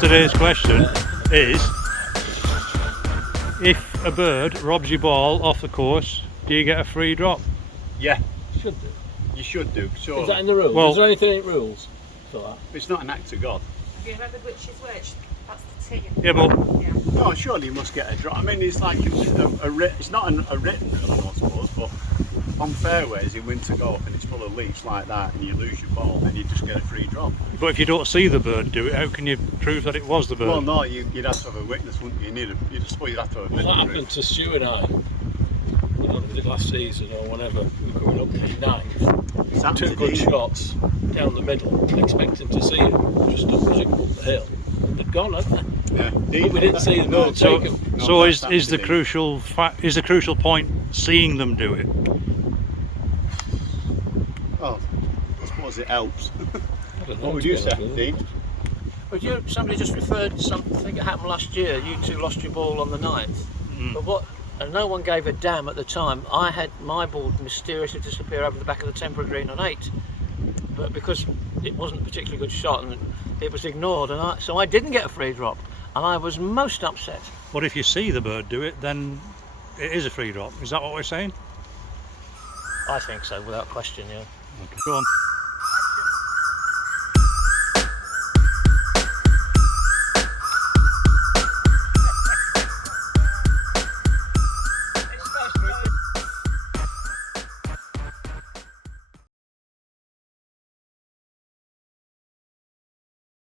today's question is, if a bird robs your ball off the course, do you get a free drop? Yeah, Should do. you should do, sure. Is that in the rules? Well- Is there anything in rules for that? It's not an act of God. Have you remembered which is which? That's the T. Yeah, but Yeah. No, surely you must get a drop. I mean, it's like it's not a written rule, I suppose, but on fairways in winter golf and it's full of leaves like that and you lose your ball, then you just get a free drop. if you don't see the bird do it, how can you prove that it was the bird? Well, no, you'd have to have a witness, wouldn't you? You'd suppose you'd have to have a Well, that witness. happened to Stu and I. I don't know if it was last season or whenever. We were going up in ninth. It's happened Two to good Dean. shots down the middle, expecting to see him just as he up the hill. They'd gone, hadn't they? Yeah, But we didn't see the no, bird So, take him. No, so that's is happened the to Dean. crucial point seeing them do it? Well, I suppose it helps. I don't know, What would to you be say, honest with you. Dean? But somebody just referred to something that happened last year. You two lost your ball on the 9th. And no one gave a damn at the time. I had my ball mysteriously disappear over the back of the temporary green on 8. But because it wasn't a particularly good shot and it was ignored, so I didn't get a free drop. And I was most upset. But if you see the bird do it, then it is a free drop. Is that what we're saying? I think so, without question, yeah. Go on.